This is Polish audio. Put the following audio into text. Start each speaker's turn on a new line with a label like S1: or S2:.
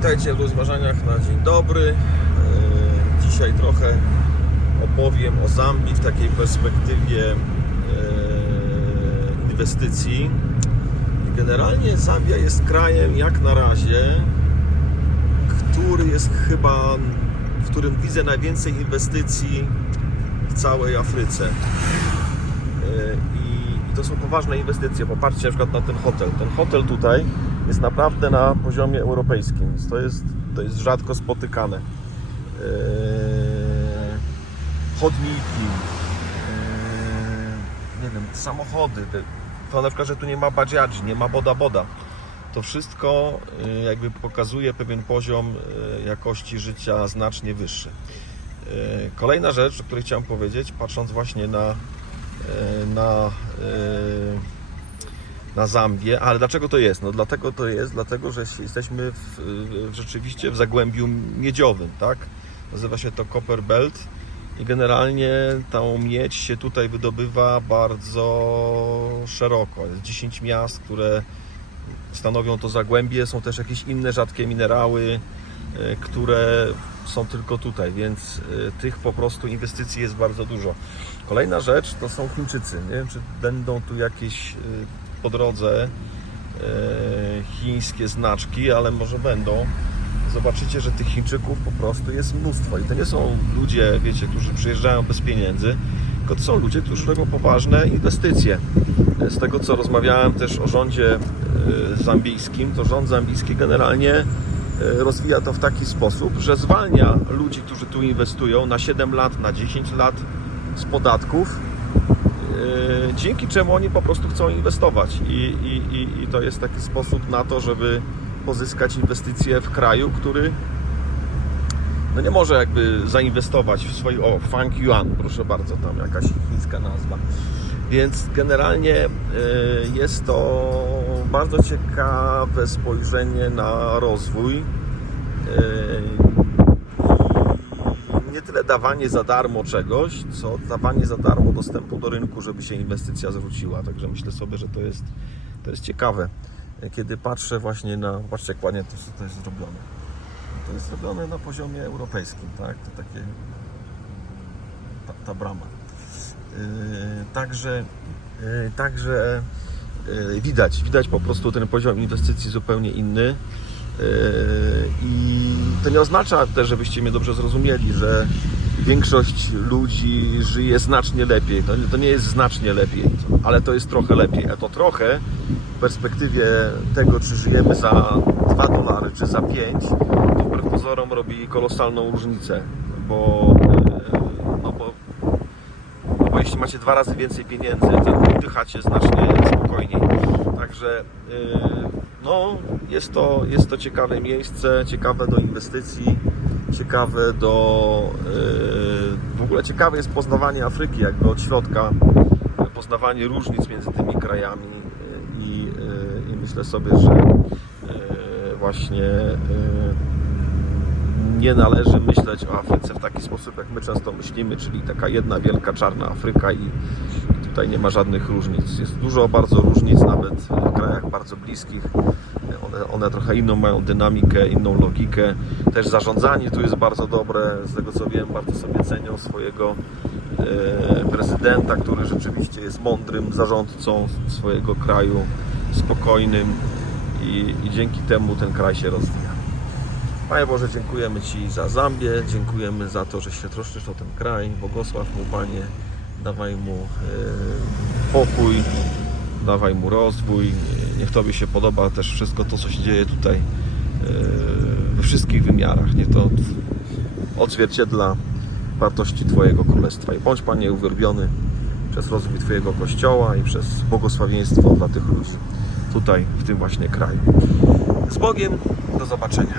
S1: Witajcie w rozważaniach na dzień dobry. E, Dzisiaj trochę opowiem o Zambii w takiej perspektywie e, inwestycji. Generalnie Zambia jest krajem jak na razie, który jest chyba, w którym widzę najwięcej inwestycji w całej Afryce. E, I, to są poważne inwestycje. Popatrzcie na przykład na ten hotel. Ten hotel tutaj jest naprawdę na poziomie europejskim. To jest, to jest rzadko spotykane. Eee, chodniki, eee, nie wiem, samochody. To na przykład, że tu nie ma badziadzi, nie ma boda boda. To wszystko e, jakby pokazuje pewien poziom jakości życia znacznie wyższy. Kolejna rzecz, o której chciałem powiedzieć, patrząc właśnie na, e, na, na Zambię, ale dlaczego to jest? No dlatego to jest, dlatego że jesteśmy w, w, rzeczywiście w zagłębiu miedziowym, tak? Nazywa się to Copper Belt i generalnie tą miedź się tutaj wydobywa bardzo szeroko. Jest 10 miast, które stanowią to zagłębie, są też jakieś inne rzadkie minerały, e, które są tylko tutaj, więc e, tych po prostu inwestycji jest bardzo dużo. Kolejna rzecz to są Chińczycy. Nie wiem, czy będą tu jakieś e, po drodze e, chińskie znaczki, ale może będą. Zobaczycie, że tych Chińczyków po prostu jest mnóstwo i to nie są ludzie, wiecie, którzy przyjeżdżają bez pieniędzy, tylko to są ludzie, którzy robią poważne inwestycje. Z tego, co rozmawiałem też o rządzie e, zambijskim, to rząd zambijski generalnie e, rozwija to w taki sposób, że zwalnia ludzi, którzy tu inwestują na 7 lat, na 10 lat z podatków, dzięki czemu oni po prostu chcą inwestować. I, i, i, I to jest taki sposób na to, żeby pozyskać inwestycje w kraju, który no nie może jakby zainwestować w swój, o, Fang Yuan, proszę bardzo, tam jakaś chińska nazwa. Więc generalnie e, jest to bardzo ciekawe spojrzenie na rozwój. Nie tyle dawanie za darmo czegoś, co dawanie za darmo dostępu do rynku, żeby się inwestycja zwróciła. Także myślę sobie, że to jest, to jest ciekawe. Kiedy patrzę właśnie na, patrzcie jak ładnie to, to jest zrobione. To jest zrobione na poziomie europejskim, tak? To takie ta, ta brama. Yy, Także, yy, także yy, widać, widać po prostu ten poziom inwestycji zupełnie inny. Yy, I to nie oznacza też, żebyście mnie dobrze zrozumieli, że większość ludzi żyje znacznie lepiej. To, to nie jest znacznie lepiej, ale to jest trochę lepiej. A to trochę w perspektywie tego, czy żyjemy za 2 dolary, czy za 5, to wbrew pozorom robi kolosalną różnicę, bo, yy, no bo no bo jeśli macie dwa razy więcej pieniędzy, to oddychacie znacznie spokojniej. Także yy, no, jest, to, jest to ciekawe miejsce, ciekawe do inwestycji, ciekawe do. Yy, w ogóle ciekawe jest poznawanie Afryki jakby od środka, poznawanie różnic między tymi krajami yy, i, yy, i myślę sobie, że yy, właśnie. Yy, nie należy myśleć o Afryce w taki sposób, jak my często myślimy, czyli taka jedna wielka czarna Afryka i tutaj nie ma żadnych różnic. Jest dużo bardzo różnic, nawet w krajach bardzo bliskich. One, one trochę inną mają dynamikę, inną logikę. Też zarządzanie tu jest bardzo dobre. Z tego co wiem, bardzo sobie cenią swojego e, prezydenta, który rzeczywiście jest mądrym zarządcą swojego kraju, spokojnym i, i dzięki temu ten kraj się rozwija. Panie Boże, dziękujemy Ci za Zambię, dziękujemy za to, że się troszczysz o ten kraj. Błogosław mu, Panie, dawaj mu e, pokój, dawaj mu rozwój. Niech Tobie się podoba też wszystko to, co się dzieje tutaj e, we wszystkich wymiarach. Niech to odzwierciedla wartości Twojego Królestwa. I bądź, Panie, uwielbiony przez rozwój Twojego Kościoła i przez błogosławieństwo dla tych ludzi tutaj, w tym właśnie kraju. Z Bogiem, do zobaczenia.